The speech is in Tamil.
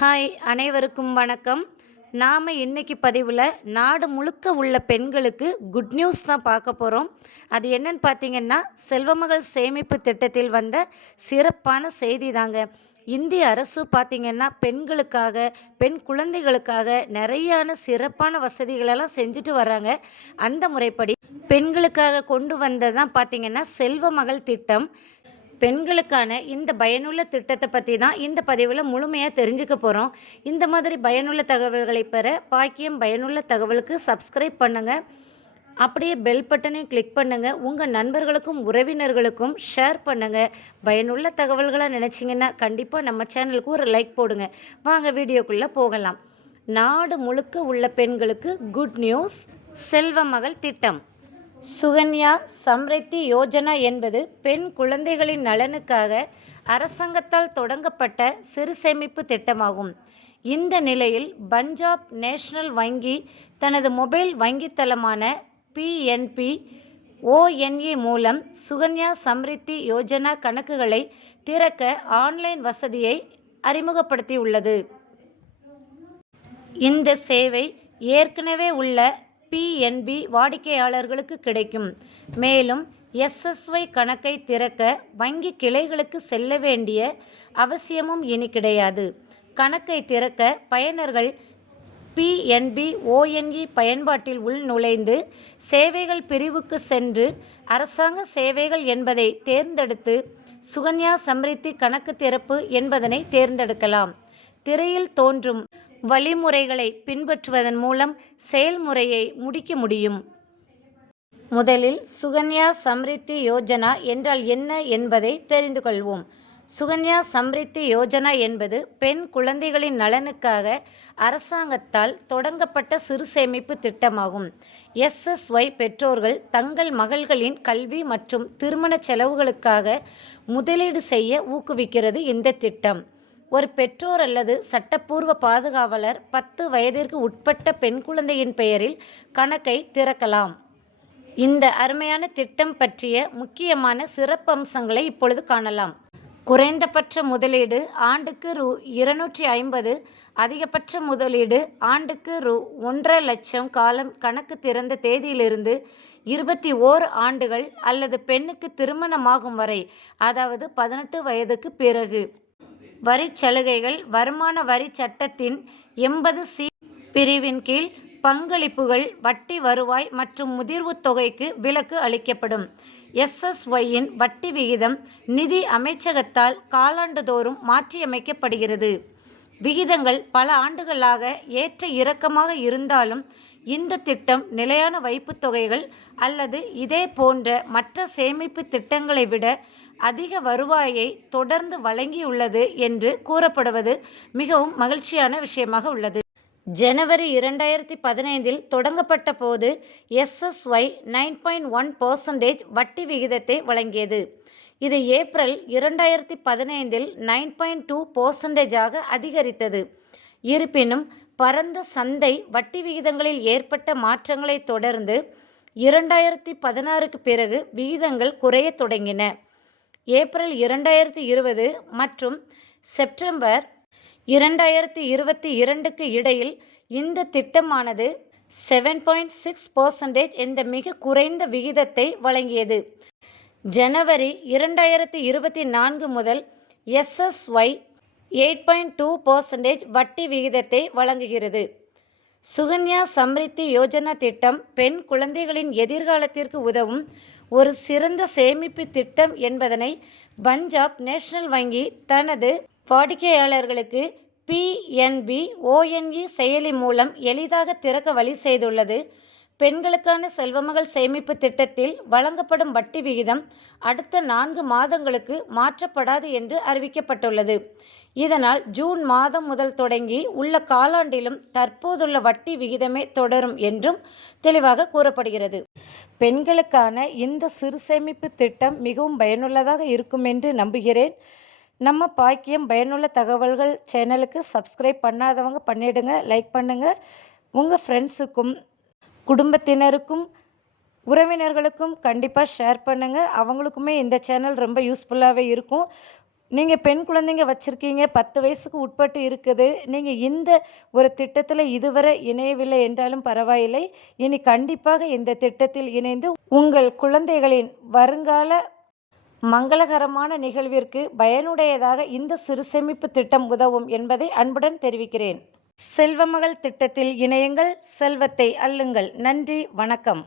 ஹாய் அனைவருக்கும் வணக்கம். நாம் இன்னைக்கு பதிவில் நாடு முழுக்க உள்ள பெண்களுக்கு குட் நியூஸ் தான் பார்க்க போகிறோம். அது என்னன்னு பார்த்தீங்கன்னா, செல்வமகள் சேமிப்பு திட்டத்தில் வந்த சிறப்பான செய்தி தாங்க. இந்திய அரசு பார்த்திங்கன்னா பெண்களுக்காக, பெண் குழந்தைகளுக்காக நிறையான சிறப்பான வசதிகளெல்லாம் செஞ்சுட்டு வர்றாங்க. அந்த முறைப்படி பெண்களுக்காக கொண்டு வந்தது தான் பார்த்திங்கன்னா செல்வமகள் திட்டம். பெண்களுக்கான இந்த பயனுள்ள திட்டத்தை பற்றி தான் இந்த பதிவில் முழுமையாக தெரிஞ்சுக்க போகிறோம். இந்த மாதிரி பயனுள்ள தகவல்களை பெற பாக்கியம் பயனுள்ள தகவலுக்கு சப்ஸ்கிரைப் பண்ணுங்கள். அப்படியே பெல் பட்டனையும் கிளிக் பண்ணுங்கள். உங்கள் நண்பர்களுக்கும் உறவினர்களுக்கும் ஷேர் பண்ணுங்கள். பயனுள்ள தகவல்களை நினச்சிங்கன்னா கண்டிப்பாக நம்ம சேனலுக்கு ஒரு லைக் போடுங்க. வாங்க வீடியோக்குள்ளே போகலாம். நாடு முழுக்க உள்ள பெண்களுக்கு குட் நியூஸ். செல்வமகள் திட்டம் சுகன்யா சம்ரித்தி யோஜனா என்பது பெண் குழந்தைகளின் நலனுக்காக அரசாங்கத்தால் தொடங்கப்பட்ட சிறு சேமிப்பு திட்டமாகும். இந்த நிலையில் பஞ்சாப் நேஷனல் வங்கி தனது மொபைல் வங்கித்தளமான PNB ONE மூலம் சுகன்யா சம்ரித்தி யோஜனா கணக்குகளை திறக்க ஆன்லைன் வசதியை அறிமுகப்படுத்தியுள்ளது. இந்த சேவை ஏற்கனவே உள்ள PNB வாடிக்கையாளர்களுக்கு கிடைக்கும். மேலும் SSY கணக்கை திறக்க வங்கி கிளைகளுக்கு செல்ல வேண்டிய அவசியமும் இனி கிடையாது. கணக்கை திறக்க பயனர்கள் PNB ONE பயன்பாட்டில் உள் நுழைந்து சேவைகள் பிரிவுக்கு சென்று அரசாங்க சேவைகள் என்பதை தேர்ந்தெடுத்து சுகன்யா சம்ரித்தி கணக்கு திறப்பு என்பதனை தேர்ந்தெடுக்கலாம். திரையில் தோன்றும் வழிமுறைகளை பின்பற்றுவதன் மூலம் செயல்முறையை முடிக்க முடியும். முதலில் சுகன்யா சம்ரித்தி யோஜனா என்றால் என்ன என்பதை தெரிந்து கொள்வோம். சுகன்யா சம்ரித்தி யோஜனா என்பது பெண் குழந்தைகளின் நலனுக்காக அரசாங்கத்தால் தொடங்கப்பட்ட சிறு சேமிப்பு திட்டமாகும். SSY பெற்றோர்கள் தங்கள் மகள்களின் கல்வி மற்றும் திருமண செலவுகளுக்காக முதலீடு செய்ய ஊக்குவிக்கிறது இந்த திட்டம். ஒரு பெற்றோர் அல்லது சட்டப்பூர்வ பாதுகாவலர் 10 வயதிற்கு உட்பட்ட பெண் குழந்தையின் பெயரில் கணக்கை திறக்கலாம். இந்த அருமையான திட்டம் பற்றிய முக்கியமான சிறப்பம்சங்களை இப்பொழுது காணலாம். குறைந்தபட்ச முதலீடு ஆண்டுக்கு ரூ. 250, அதிகபட்ச முதலீடு ஆண்டுக்கு ரூ. 1,50,000 லட்சம். காலம் கணக்கு திறந்த தேதியிலிருந்து 21 ஆண்டுகள் அல்லது பெண்ணுக்கு திருமணமாகும் வரை, அதாவது 18 வயதுக்கு பிறகு. வரிச் சலுகைகள் வருமான வரி சட்டத்தின் 80C பிரிவின் கீழ் பங்களிப்புகள், வட்டி வருவாய் மற்றும் முதிர்வுத் தொகைக்கு விலக்கு அளிக்கப்படும். SSYயின் வட்டி விகிதம் நிதி அமைச்சகத்தால் காலாண்டுதோறும் மாற்றியமைக்கப்படுகிறது. விகிதங்கள் பல ஆண்டுகளாக ஏற்ற இறக்கமாக இருந்தாலும் இந்த திட்டம் நிலையான வைப்புத் தொகைகள் அல்லது இதே போன்ற மற்ற சேமிப்பு திட்டங்களை விட அதிக வருவாயை தொடர்ந்து வழங்கியுள்ளது என்று கூறப்படுவது மிகவும் மகிழ்ச்சியான விஷயமாக உள்ளது. ஜனவரி 2015 தொடங்கப்பட்ட போது SSY 9.1% வட்டி விகிதத்தை வழங்கியது. இது ஏப்ரல் 2015 9.2% அதிகரித்தது. இருப்பினும் பரந்த சந்தை வட்டி விகிதங்களில் ஏற்பட்ட மாற்றங்களை தொடர்ந்து 2016க்கு பிறகு விகிதங்கள் குறையத் தொடங்கின. ஏப்ரல் 2020 மற்றும் செப்டம்பர் 2022க்கு இடையில் இந்த திட்டமானது 7.6% என்ற மிக குறைந்த விகிதத்தை வழங்கியது. ஜனவரி 2024 முதல் SSY 8.2% வட்டி விகிதத்தை வழங்குகிறது. சுகன்யா சம்ரித்தி யோஜனா திட்டம் பெண் குழந்தைகளின் எதிர்காலத்திற்கு உதவும் ஒரு சிறந்த சேமிப்பு திட்டம் என்பதனை பஞ்சாப் நேஷனல் வங்கி தனது வாடிக்கையாளர்களுக்கு PNB ONE செயலி மூலம் எளிதாக திறக்க வழி செய்துள்ளது. பெண்களுக்கான செல்வமகள் சேமிப்பு திட்டத்தில் வழங்கப்படும் வட்டி விகிதம் அடுத்த 4 மாதங்களுக்கு மாற்றப்படாது என்று அறிவிக்கப்பட்டுள்ளது. இதனால் ஜூன் மாதம் முதல் தொடங்கி உள்ள காலாண்டிலும் தற்போதுள்ள வட்டி விகிதமே தொடரும் என்றும் தெளிவாக கூறப்படுகிறது. பெண்களுக்கான இந்த சிறு சேமிப்பு திட்டம் மிகவும் பயனுள்ளதாக இருக்கும் என்று நம்புகிறேன். நம்ம பாக்கியம் பயனுள்ள தகவல்கள் சேனலுக்கு சப்ஸ்கிரைப் பண்ணாதவங்க பண்ணிடுங்க, லைக் பண்ணுங்கள். உங்கள் ஃப்ரெண்ட்ஸுக்கும் குடும்பத்தினருக்கும் உறவினர்களுக்கும் கண்டிப்பாக ஷேர் பண்ணுங்கள். அவங்களுக்குமே இந்த சேனல் ரொம்ப யூஸ்ஃபுல்லாகவே இருக்கும். நீங்கள் பெண் குழந்தைங்க வச்சுருக்கீங்க, 10 வயசுக்கு உட்பட்டு இருக்குது. நீங்கள் இந்த ஒரு திட்டத்தில் இதுவரை இணையவில்லை என்றாலும் பரவாயில்லை. இனி கண்டிப்பாக இந்த திட்டத்தில் இணைந்து உங்கள் குழந்தைகளின் வருங்கால மங்களகரமான நிகழ்விற்கு பயனுடையதாக இந்த சிறு சேமிப்பு திட்டம் உதவும் என்பதை அன்புடன் தெரிவிக்கிறேன். செல்வமகள் திட்டத்தில் இணையுங்கள், செல்வத்தை அள்ளுங்கள். நன்றி, வணக்கம்.